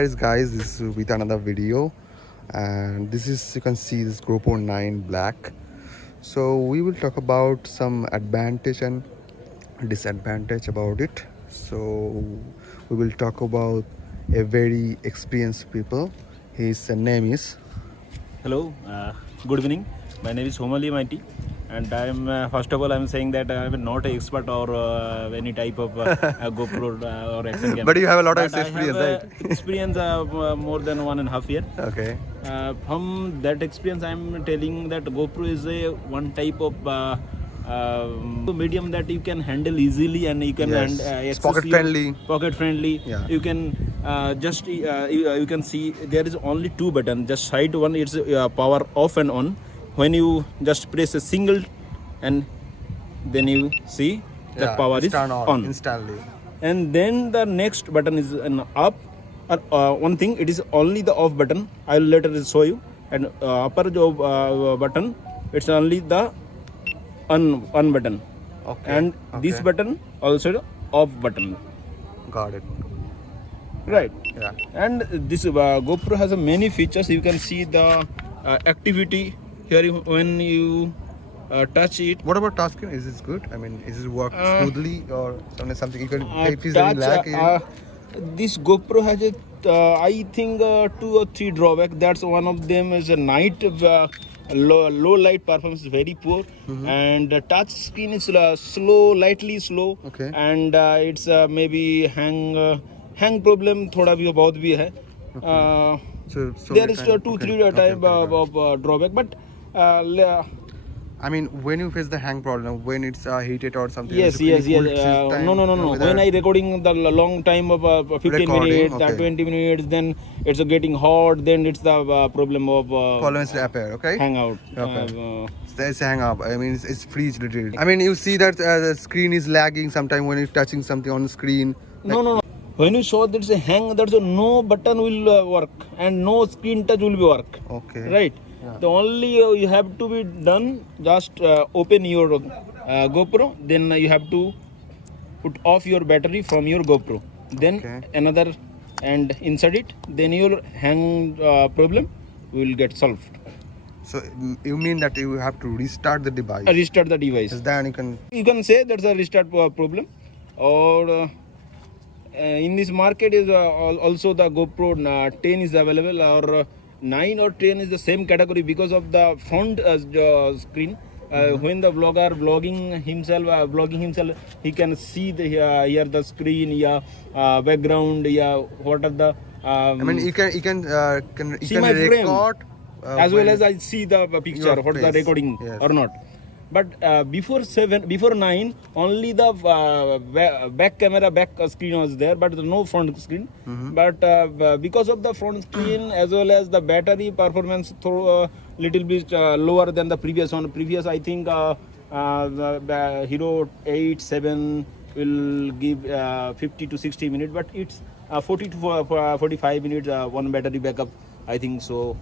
here is guys, this is with another video, and this is, you can see this GoPro 9 Black. So we will talk about some advantage and disadvantage about it. So we will talk about a very experienced people. His name is Hello, good evening. My name is Homali Maiti, and I am first of all I am saying that I am not an expert or any type of GoPro or action camera. But you have a lot of But experience, I have right? experience more than 1.5 year. Okay. From that experience, I am telling that GoPro is a one type of medium that you can handle easily, and you can Yes. It's pocket friendly. Pocket friendly. Yeah. You can you can see there is only two buttons. Just side one it's power off and on. When you just press a single, and then you see the power is turn on instantly. and then the next button is an up. One thing, it is only the off button. I will later show you. And upper button, it's only the on button. Okay. And this button also the off button. Got it. Right. Yeah. And this GoPro has many features. You can see the activity here when you touch it. What about tasking? Is this good? I mean, is it work smoothly or something you can? If it's Touch, lag, this GoPro has a I think 2 or 3 drawback. That's one of them is a night low light performance is very poor, and the touch screen is lightly slow. Okay. And it's maybe hang problem thoda bhi bahut bhi hai. so There is 2-3 type of drawback, but I mean, when you face the hang problem, when it's heated or something. yes. No. When I recording the long time of 15 minutes, 20 minutes, then it's getting hot. Then it's the problem of problems appear. Okay. hangout. There's hang up. I mean, it's freeze literally. I mean, you see that the screen is lagging sometime when you're touching something on the screen. No. When you saw there's a hang, there's no button will work and no screen touch will be work. Okay. Right. Yeah. The only you have to be done, just open your GoPro, then you have to put off your battery from your GoPro, then another and insert it, then your hang problem will get solved. So you mean that you have to restart the device? Restart the device. Then you can say that's a restart problem. Or in this market is also the GoPro 10 is available, or 9 or 10 is the same category because of the front screen. When the vlogger vlogging himself, he can see the here the screen, background, what are the I mean, you can see my record as well as I see the picture what the recording or not. But before 9, only the back screen was there, but no front screen. But because of the front screen as well as the battery performance, little bit lower than the previous one. Previous, I think, the Hero 8, 7 will give 50 to 60 minutes, but it's 40 to 45 minutes one battery backup, I think so.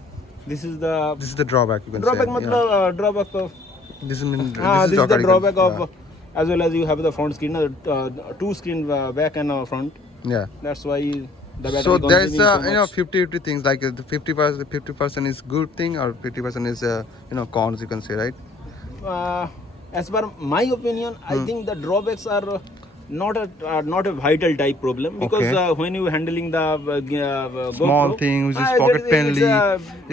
This is the drawback. You can drawback. say. Drawback of. This is the drawback of, as well as you have the front screen, 2 screen back and front. Yeah. That's why the battery. So there's 50-50 things, like the 50% is good thing or 50% is cons, you can say, right? As per my opinion, I think the drawbacks are not a vital type problem, because when you handling the small GoPro, thing which is pocket friendly,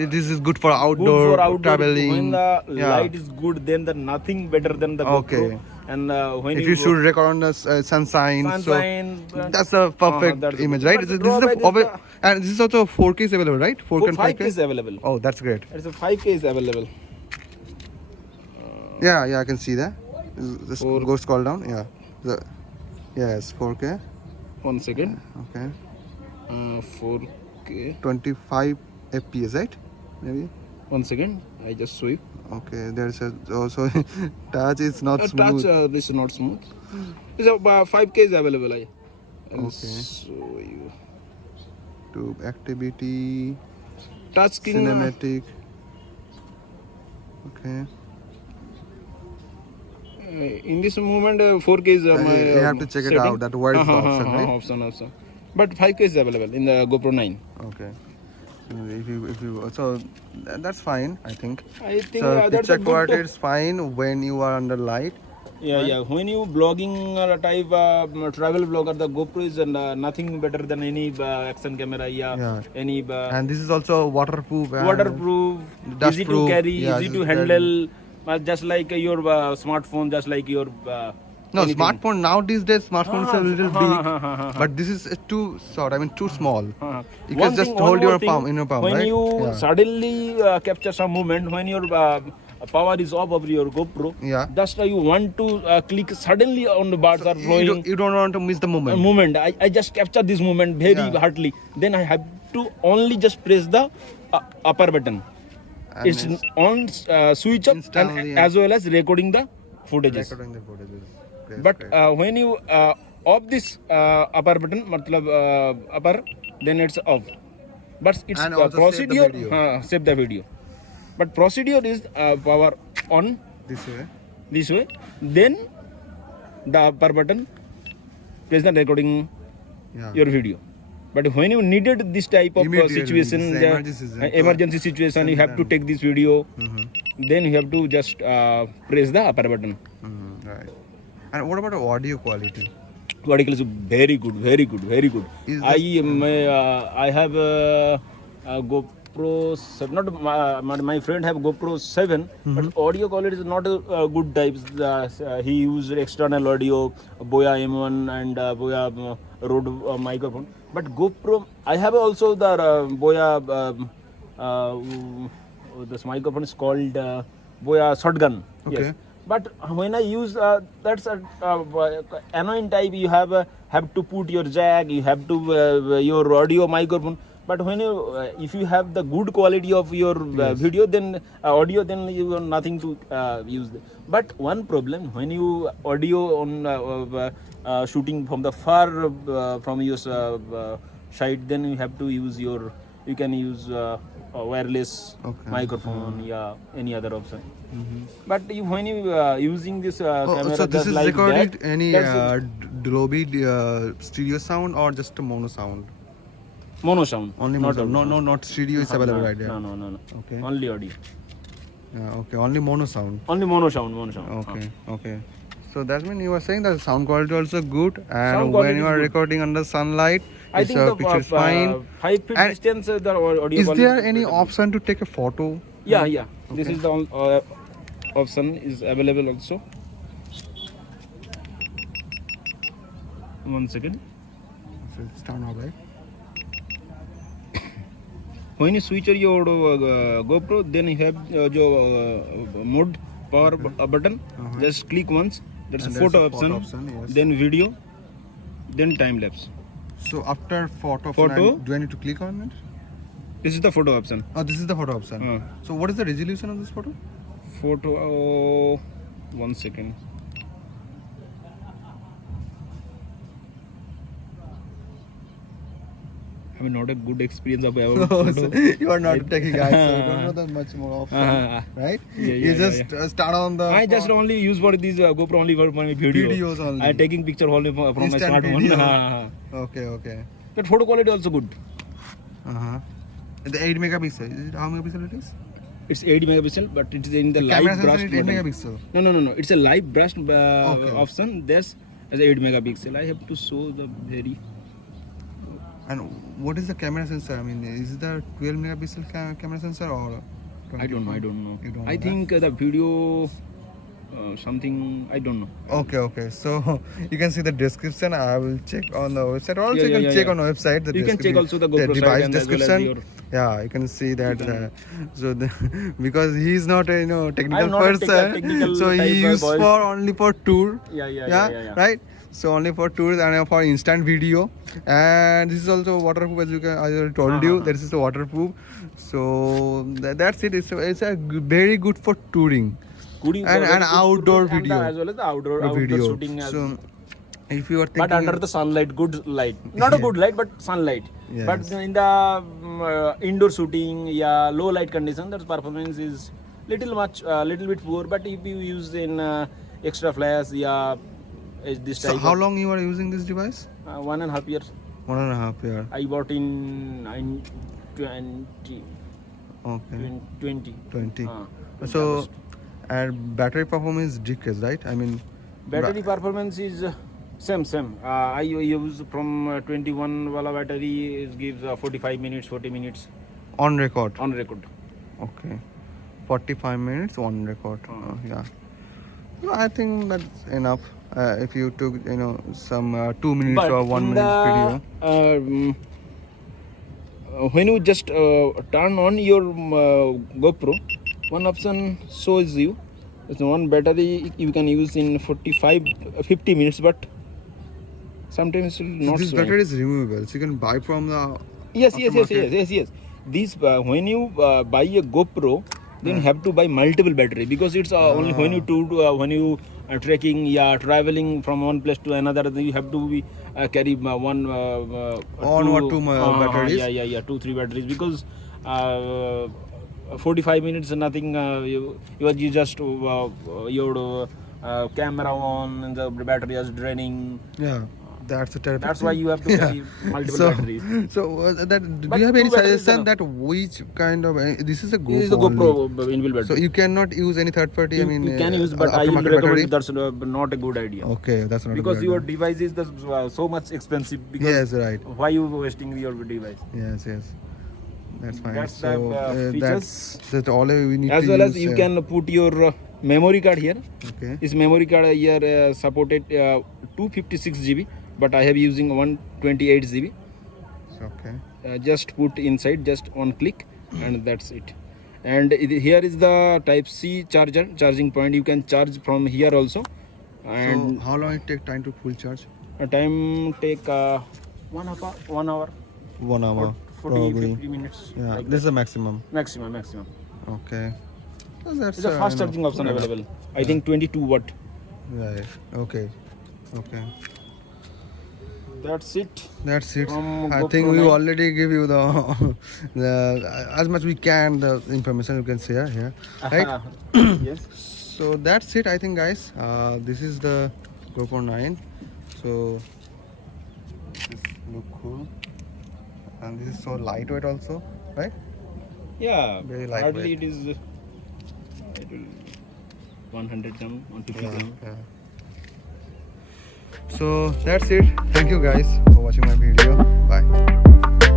this is good for outdoor traveling. When the light is good, then the nothing better than the GoPro. And when if you should record on the sunshine, so that's a perfect image, right? And this is also 4K is available, right? 4K and 5K is available. Oh, that's great. It's a 5K is available. Yeah, I can see that. Just go scroll down. Yes, 4K. 1 second. Okay. 4K. 25 FPS, right? Maybe. 1 second. I just show you. Okay, there's also touch is not smooth. Touch is not smooth. It's 5K is available. Okay. Show you. To activity. Touch screen. Cinematic. Okay. In this moment, 4K is you have to check it out. That where is the option, right? Option. But 5K is available in the GoPro 9. Okay. So that's fine, I think. I think So that's a picture good quality is fine when you are under light. Yeah, yeah. When you blogging type travel blogger, the GoPro is nothing better than any action camera. Yeah. Any. And this is also waterproof. Waterproof, easy to dustproof. carry, Yeah, easy to handle, just like your smartphone, just like your. No, anything. smartphone now these days smartphone is a little big, but this is too short. I mean too small. You can just hold your palm in your palm, when right? you suddenly capture some moment, when your power is off of your GoPro, just you want to click suddenly on the bars are flowing. You don't want to miss the moment. I just capture this moment very hardly. Then I have to only just press the upper button. And it's on switch up and as well as recording the footages. But when you off this upper button, upper, then it's off. But it's procedure save the video. But procedure is power on this way. Then the upper button press the recording your video. But when you needed this type of situation, emergency situation, you have to take this video. Then you have to just press the upper button. Right. And what about audio quality? Audio quality is very good, very good, very good. I have a GoPro 7. Not my friend have GoPro 7, but audio quality is not a good types. He used external audio, Boya M1 and Boya Rode microphone. But GoPro, I have also the Boya. This microphone is called Boya Shotgun. Okay. Yes. But when I use that's a annoying type. You have to put your jack. You have to your audio microphone. But when you if you have the good quality of your video, then audio, then you have nothing to use. But one problem when you audio on shooting from the far from your side, then you have to use your. You can use wireless microphone, any other option. But when you using this camera, so this is like recorded that, any Dolby stereo sound or just a mono sound? Mono sound. Only mono sound. Not stereo is available right there. No. Okay. Only audio. Okay. Only mono sound. Only mono sound. Okay. So that means you are saying that sound quality also good, and when you are recording under sunlight, I think the picture is fine. 5 feet distance, the audio. Is there any option to take a photo? Yeah. Okay. This is the option is available also. 1 second. So it's turn on, right? When you switch your GoPro, then you have your mode power button. Just click once. There's a photo option. Yes. Then video. Then time lapse. So after photo, do I need to click on it? This is the photo option. Oh, this is the photo option. So what is the resolution of this photo? Photo. 1 second. I mean, not a good experience of you are not taking guys, so you don't know that much more option, right? You just start on the. I just only use for this GoPro only for my videos only. I taking picture only from my smartphone. Okay. But photo quality also good. The 8 megapixel. Is it how megapixel it is? It's 8 megapixel, but it is in the live brush. 8 megapixel. No. It's a live brush option. There's as 8 megapixel. I have to show the very. And what is the camera sensor? I mean, is it the 12 megapixel camera sensor or? I don't know. You don't know I think the video something I don't know. Okay. So you can see the description. I will check on the website. Also, you can check on the website. You can check also the GoPro device description. Well you can see that. Because he is not a technical person, so he used only for tour. Yeah. Right. So only for tours and for instant video, and this is also waterproof, as I already told you. This is the waterproof. So that's it. It's a very good for touring. And outdoor video as well as the outdoor shooting. So if you are thinking, but under the sunlight, good light, not a good light, but sunlight. Yes. But in the indoor shooting, low light condition, that performance is little bit poor. But if you use in extra flash, this type. So how long you are using this device? 1.5 years. 1.5 year. I bought in 20. Okay. 20. 20. So, and battery performance decrease, right? I mean, Battery performance is same. I use from 21 wala battery. It gives 45 minutes, 40 minutes on record. on record. Okay. 45 minutes on record. Yeah. So I think that's enough. If you took, some 2 minutes But or 1 minute video. When you just turn on your GoPro, one option shows you. It's one battery you can use in 50 minutes, but sometimes it will not. This show. battery is removable, so you can buy from the. Yes. aftermarket. This when you buy a GoPro, then you have to buy multiple battery because it's only when you trekking, traveling from one place to another, then you have to be carry one or two batteries. 2-3 batteries because 45 minutes nothing. You just your camera on and the battery is draining. Yeah. That's a terrible. That's why you have to carry multiple batteries. So do But you have two any batteries suggestion are that which kind of this is a GoPro? This is the GoPro inbuilt battery. So you cannot use any third party. You can use, but I will aftermarket recommend battery? that's not a good idea. Okay, that's not Because a good your idea. device is so much expensive. Because Yes, right. Why you wasting your device? Yes. That's fine. That's so the features. that's all we need As to well use, as you can put your memory card here. Okay. This memory card here supported 256 GB, but I have using 128 GB. Okay. Just put inside, just one click, and that's it. And here is the Type C charging point. You can charge from here also. And so how long it take time to full charge? Time take 1 hour. 1 hour. 50 minutes. Yeah, like this is the maximum. Maximum. Okay. So that's It's a fast charging option available. I think 22 watt. Right. Okay. That's it. From I GoPro think we 9. already give you the as much we can the information you can share here, right? Yes. So that's it. I think, guys. This is the GoPro 9. So this look cool, and this is so lightweight also, right? Yeah. Very Hardly lightweight. it is. It will 100 gram, 150 gram. Yeah. So that's it. Thank you guys for watching my video. Bye.